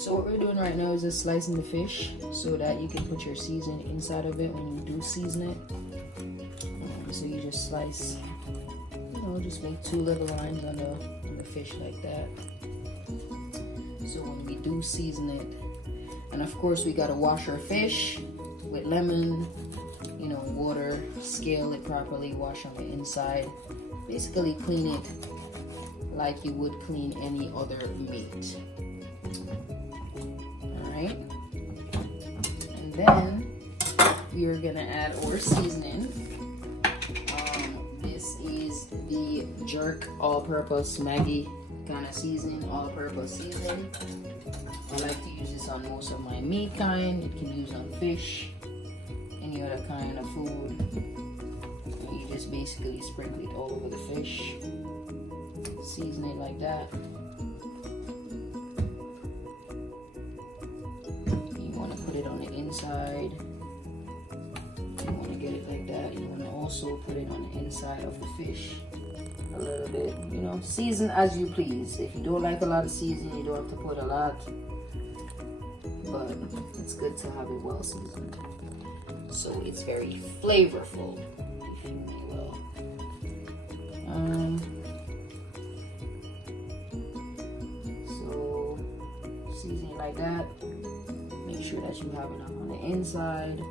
So what we're doing right now is just slicing the fish so that you can put your seasoning inside of it when you do season it. So you just slice, just make 2 little lines on the fish like that. So when we do season it, and of course we gotta wash our fish with lemon, water, scale it properly, wash on the inside. Basically clean it like you would clean any other meat. Alright. And then we are gonna add our seasoning. This is the jerk all-purpose Maggi kind of seasoning, all-purpose seasoning. I like to use this on most of my meat kind. It can use on fish, any other kind of food. And you just basically sprinkle it all over the fish. Season it like that. You want to put it on the inside. You want to get it like that. You want to also put it on the inside of the fish a little bit. Season as you please. If you don't like a lot of seasoning, you don't have to put a lot. But it's good to have it well seasoned. So it's very flavorful, if you will. So season it like that. Make sure that you have enough on the inside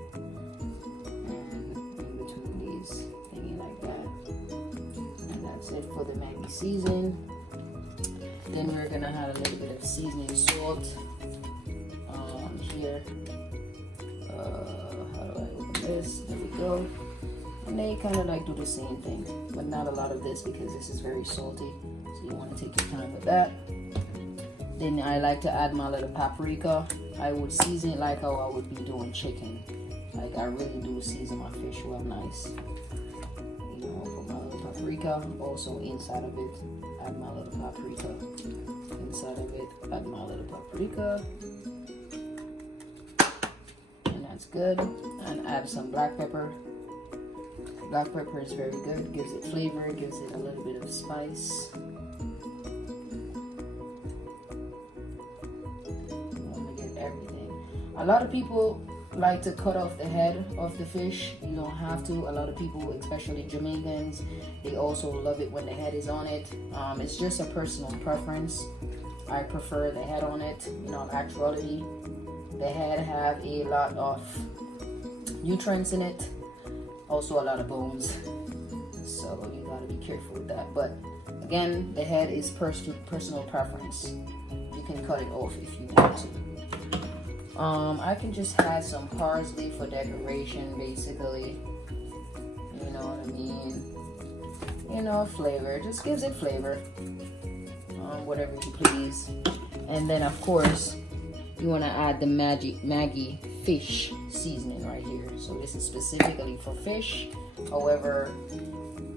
and in between these thingy like that. And that's it for the Maggi season. Then we're gonna add a little bit of seasoning salt here. How do I open this? There we go. And they kind of like do the same thing, but not a lot of this because this is very salty. So you want to take your time with that. Then I like to add my little paprika. I would season it like how I would be doing chicken. Like I really do season my fish well nice. Put my little paprika also inside of it. Add my little paprika inside of it. Add my little paprika. And that's good. And add some black pepper. Black pepper is very good. Gives it flavor. Gives it a little bit of spice. A lot of people like to cut off the head of the fish. You don't have to. A lot of people, especially Jamaicans, they also love it when the head is on it. It's just a personal preference. I prefer the head on it. Actually, the head have a lot of nutrients in it. Also a lot of bones. So you gotta be careful with that. But again, the head is personal preference. You can cut it off if you want to. I can just add some parsley for decoration, basically. You know what I mean? Flavor. Just gives it flavor. Whatever you please. And then, of course, you want to add the Maggi fish seasoning right here. So this is specifically for fish. However,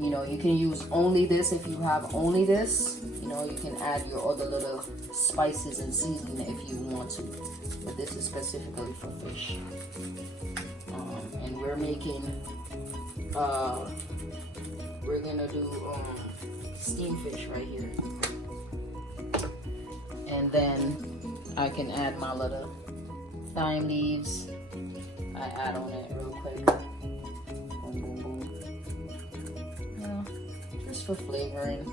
you can use only this if you have only this. You can add your other little spices and seasoning if you want to. But this is specifically for fish. And we're making, we're gonna do steamed fish right here. And then I can add my little thyme leaves. I add on it real quick. Boom, boom, boom. Just for flavoring.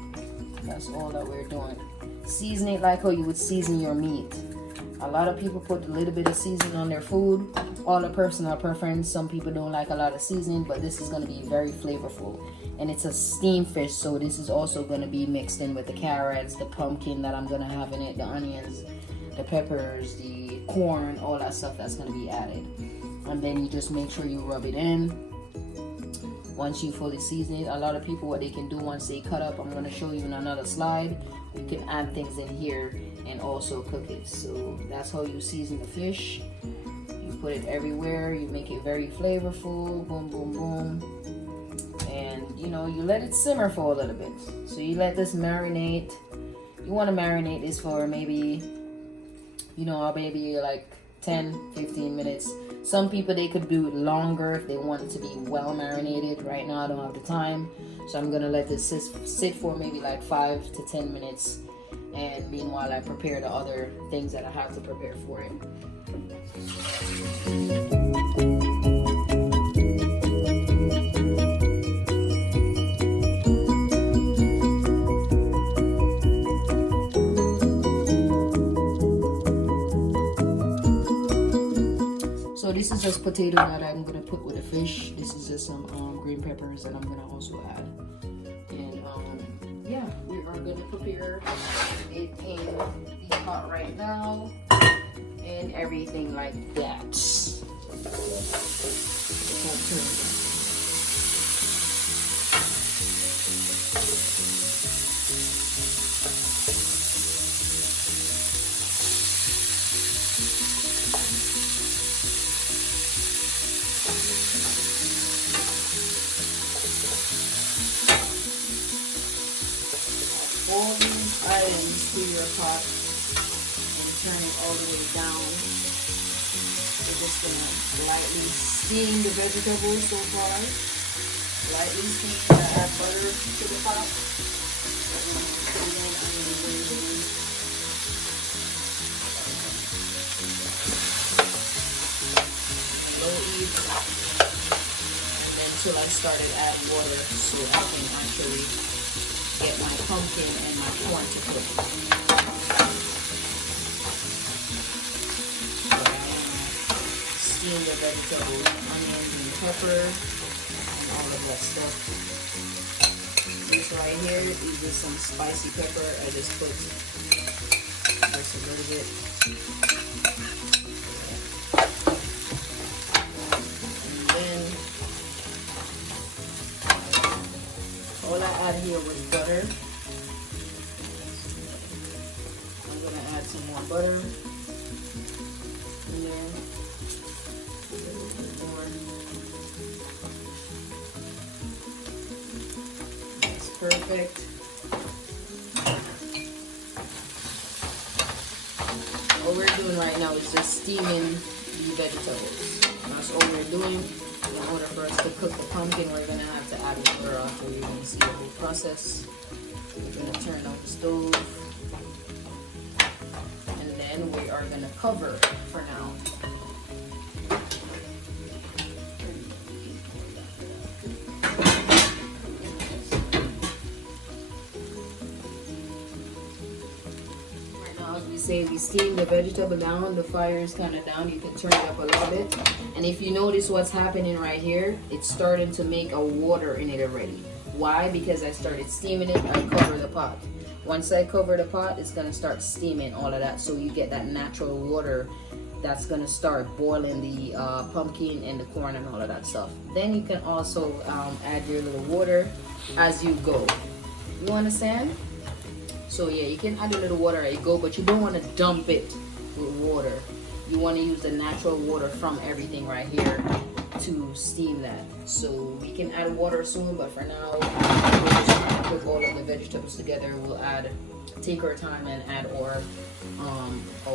That's all that we're doing. Season it like how you would season your meat. A lot of people put a little bit of seasoning on their food. All a personal preference. Some people don't like a lot of seasoning, but this is going to be very flavorful. And it's a steamed fish, so this is also going to be mixed in with the carrots, the pumpkin that I'm going to have in it, the onions, the peppers, the corn, all that stuff that's going to be added. And then you just make sure you rub it in. Once you fully season it, a lot of people, what they can do once they cut up, I'm going to show you in another slide, you can add things in here and also cook it. So that's how you season the fish. You put it everywhere, you make it very flavorful, boom, boom, boom. And you let it simmer for a little bit. So you let this marinate. You want to marinate this for maybe, maybe like 10-15 minutes. Some people, they could do it longer if they want it to be well marinated. Right now I don't have the time, so I'm gonna let this sit for maybe like 5 to 10 minutes, and meanwhile I prepare the other things that I have to prepare for it. So this is just potato that I'm gonna put with the fish. This is just some green peppers that I'm gonna also add. And yeah, we are gonna prepare it in the pot right now and everything like that. All these items to your pot and turn it all the way down. We're just gonna lightly steam the vegetables so far. Lightly steam. I add butter to the pot. Low heat. And then till I started adding water so I can actually get my pumpkin and my corn to cook. So steam the vegetables, onions and pepper and all of that stuff. This right here is just some spicy pepper. I just put just a little bit. All I add here was butter. I'm gonna add some more butter in there. A little bit more. That's perfect. All we're doing right now is just steaming the vegetables. That's all we're doing. In order for us to cook the pumpkin, we're going to have to add water after you're going to see the whole process. We're going to turn on the stove. And then we are going to cover for now. Right now, as we say, we steam the vegetable down. The fire is kind of down. You can turn it up a little bit. And if you notice what's happening right here, it's starting to make a water in it already. Why? Because I started steaming it. I cover the pot. Once I cover the pot, it's going to start steaming all of that. So you get that natural water that's going to start boiling the pumpkin and the corn and all of that stuff. Then you can also add your little water as you go. You understand? So yeah, you can add a little water as you go, but you don't want to dump it with water. You want to use the natural water from everything right here to steam that. So we can add water soon, but for now, we're just going to cook all of the vegetables together. We'll take our time and add our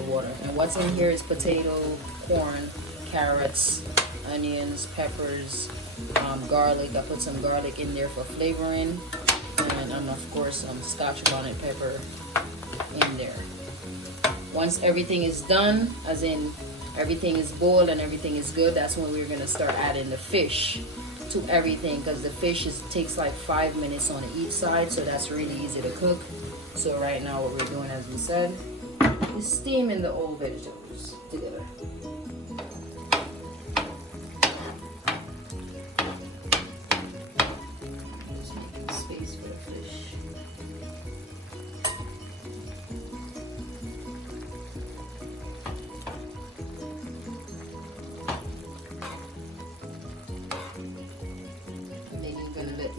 water. And what's in here is potato, corn, carrots, onions, peppers, garlic. I put some garlic in there for flavoring, and of course some Scotch Bonnet pepper in there. Once everything is done, as in everything is boiled and everything is good, that's when we're going to start adding the fish to everything, because the fish takes like 5 minutes on each side, so that's really easy to cook. So right now what we're doing, as we said, is steaming the old vegetables together. Just making space for the fish.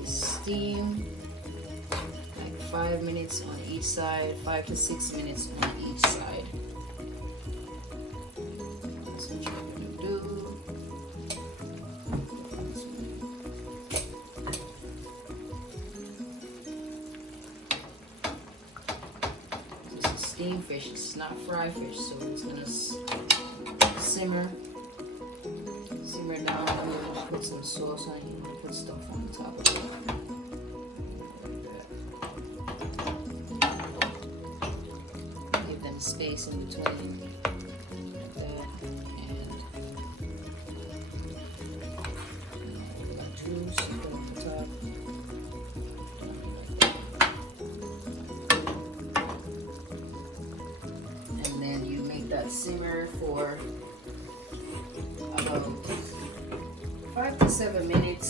Steam like 5 minutes on each side, 5 to 6 minutes on each side. That's what you're going to do. This is steamed fish, it's not fried fish, so it's going to simmer down. I'm going to put some sauce on it. I'm going to put stuff on top of it. and space in between. Like that. And juice, put on the top. And then you make that simmer for about 5 to 7 minutes.